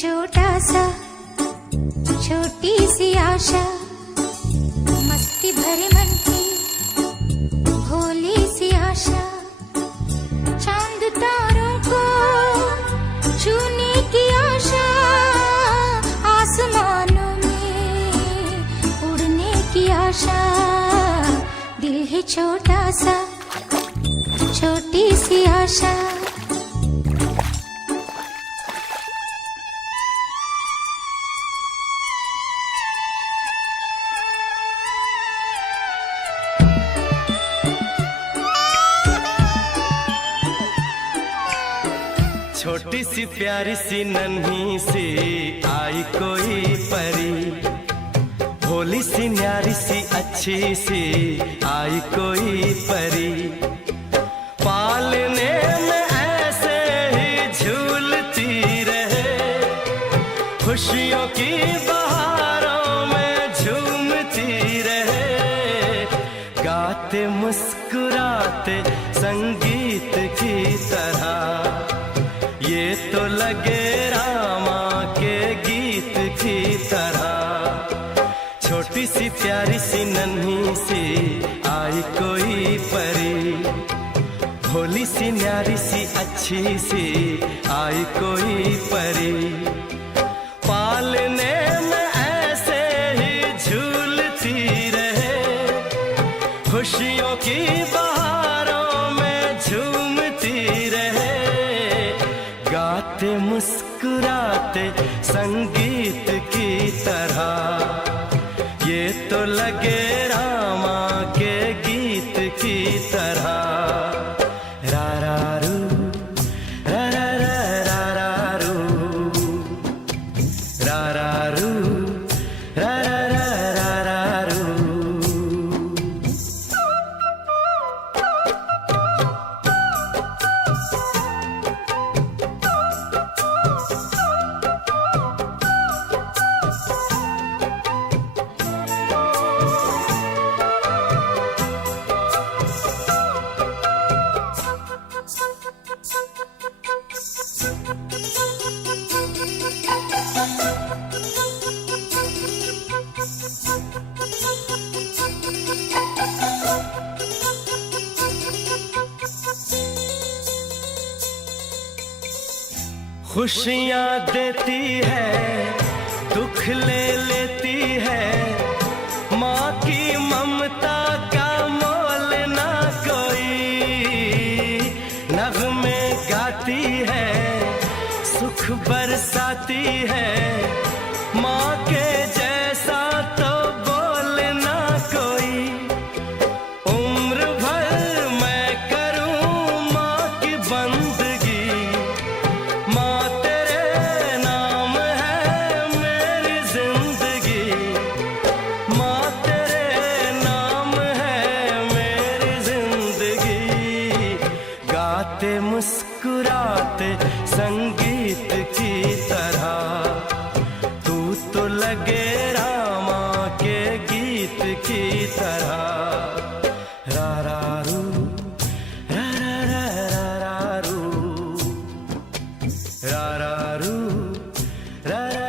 छोटा सा छोटी सी आशा, मस्ती भरे मन की भोली सी आशा, चांद तारों को छूने की आशा, आसमानों में उड़ने की आशा। दिल है छोटा सा छोटी सी आशा। छोटी सी प्यारी सी नन्ही सी आई कोई परी, भोली सी न्यारी सी अच्छी सी आई कोई परी, पालने में ऐसे ही झूलती रहे, खुशियों की बहारों में झूमती रहे, गाते मुस्कुराते संगीत की तरह, ये तो लगे रामा के गीत की तरह। छोटी सी प्यारी सी नन्ही सी आई कोई परी, भोली सी न्यारी सी अच्छी सी आई कोई परी, पालने में ऐसे ही झूलती रहे, खुशियों की बहारों में झूमती रहे, गाते मुस्कुराते संगीत की तरह, ये तो लगे रामा के गीत की तरह। रा रा रू, रा रा रा रा रू, रा रा रू, रा रा रा रा रू। खुशियाँ देती है, दुख ले लेती है, माँ की ममता का मोल ना कोई, नग़्मे गाती है, सुख बरसाती है, माँ के जैसा तो बोल ना कोई, उम्र भर मैं करूँ माँ की बंदगी, मुस्कुराते संगीत की तरह, तू तो लगे रामा के गीत की तरह। रा रा रू, रा रा रा रा रू, रा रा रू, रा रा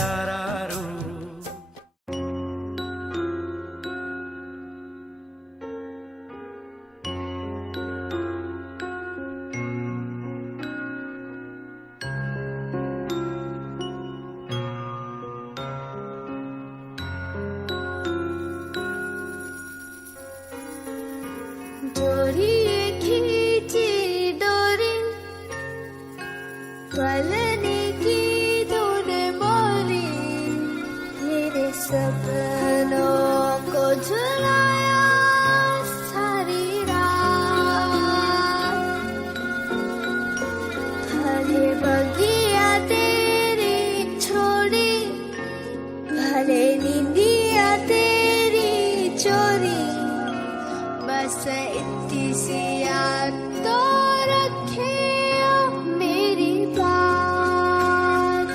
रा रा रू। डोरी खींची डोरी, पलने की दूर मोरी, मेरे सपनों को झुलाया सारी रात, भले बगिया तेरी छोड़ी, भले नींदिया तेरी चोरी, बस इतनी सी याद तो रखे मेरी बात।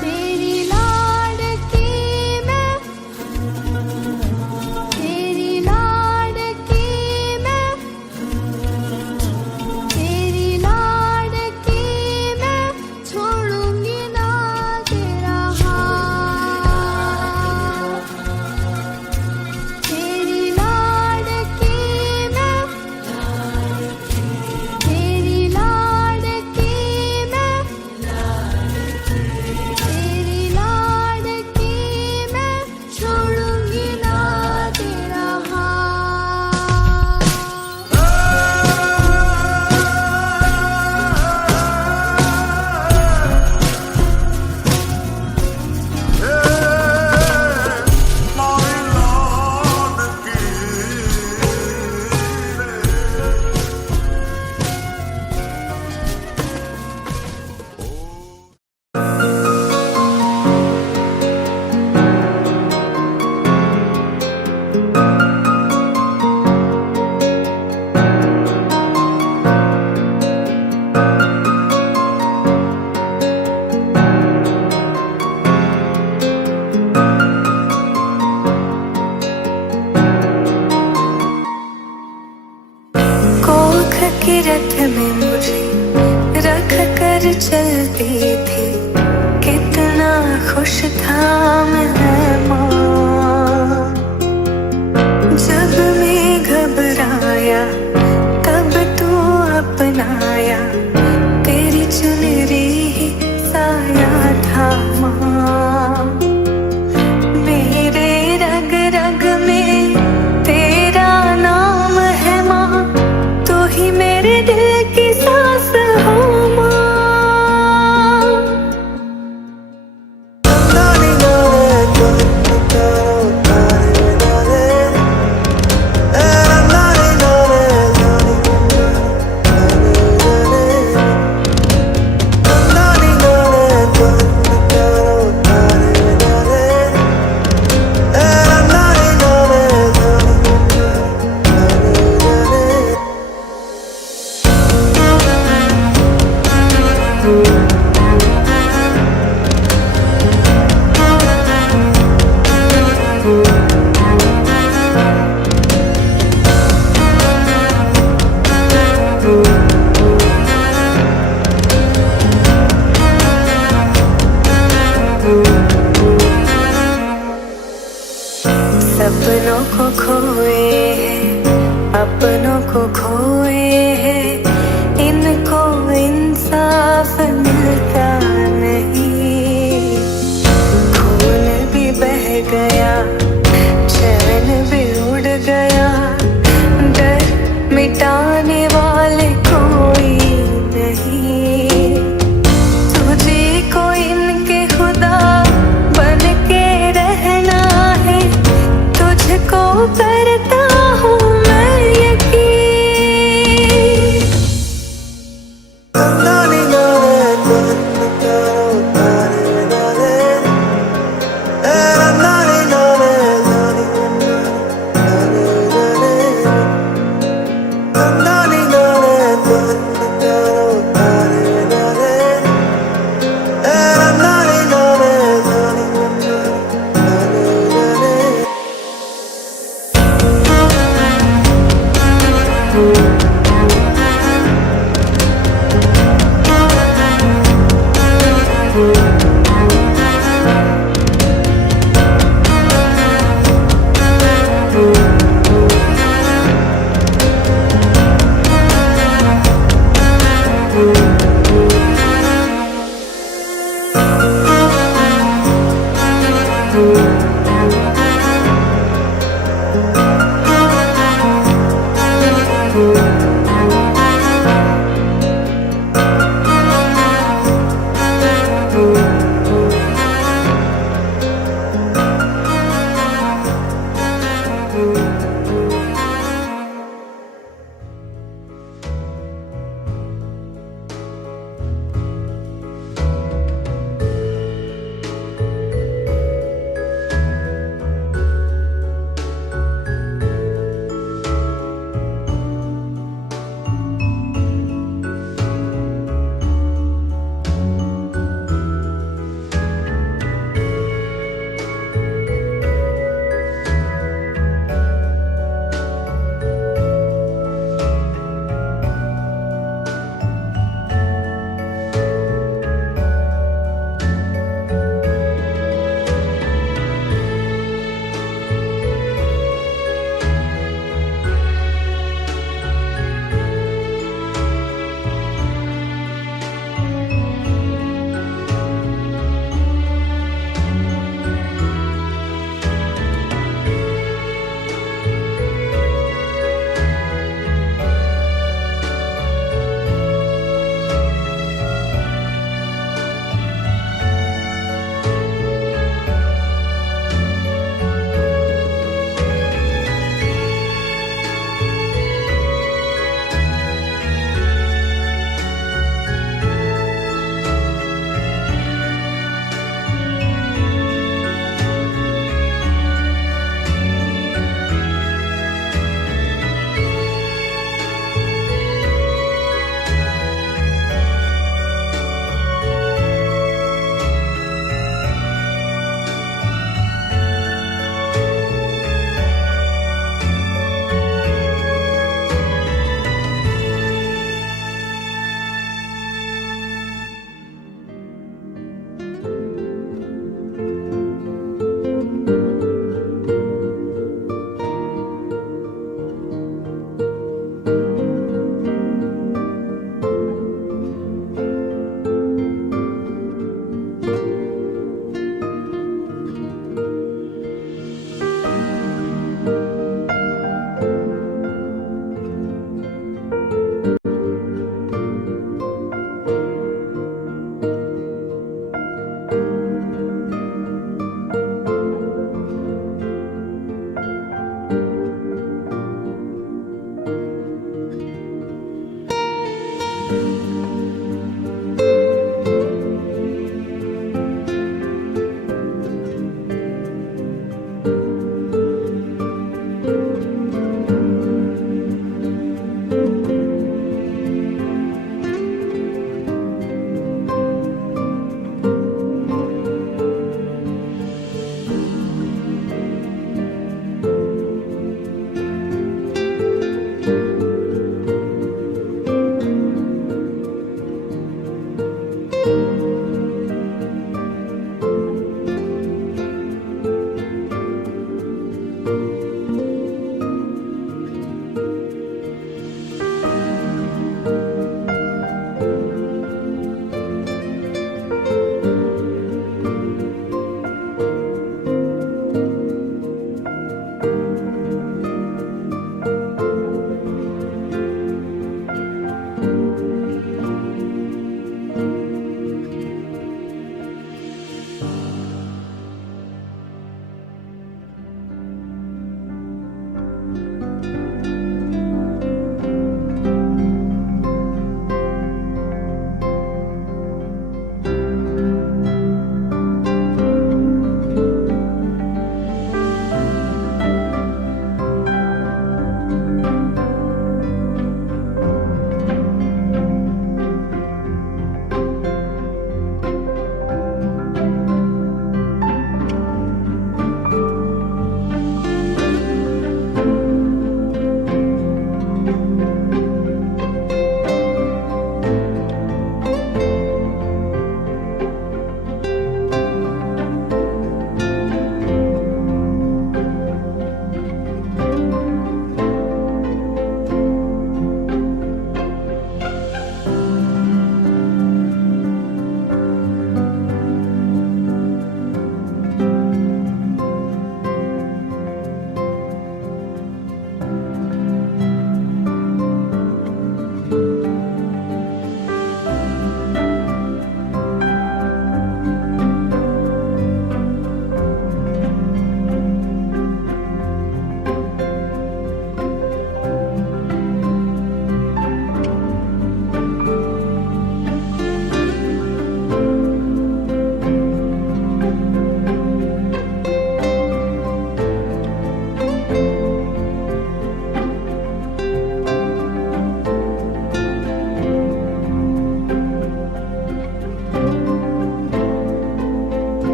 तेरी लाडकी मैं, तेरी लाडकी मैं, तेरी लाडकी मैं, खुश था मेहमान। जब मैं घबराया तब तू अपनाया, तेरी चुनरी ही साया था माँ। मेरे रग रग में तेरा नाम है माँ, तू ही मेरे दिल की सांस हो माँ। सपनों को खोए हैं, अपनों को खोए हैं, इनको इंसाफ मिलता नहीं। खून भी बह गया, चैन भी उड़ गया, डर मिटाने वाले कोई नहीं। तुझे को इनके खुदा बन के रहना है, तुझको करता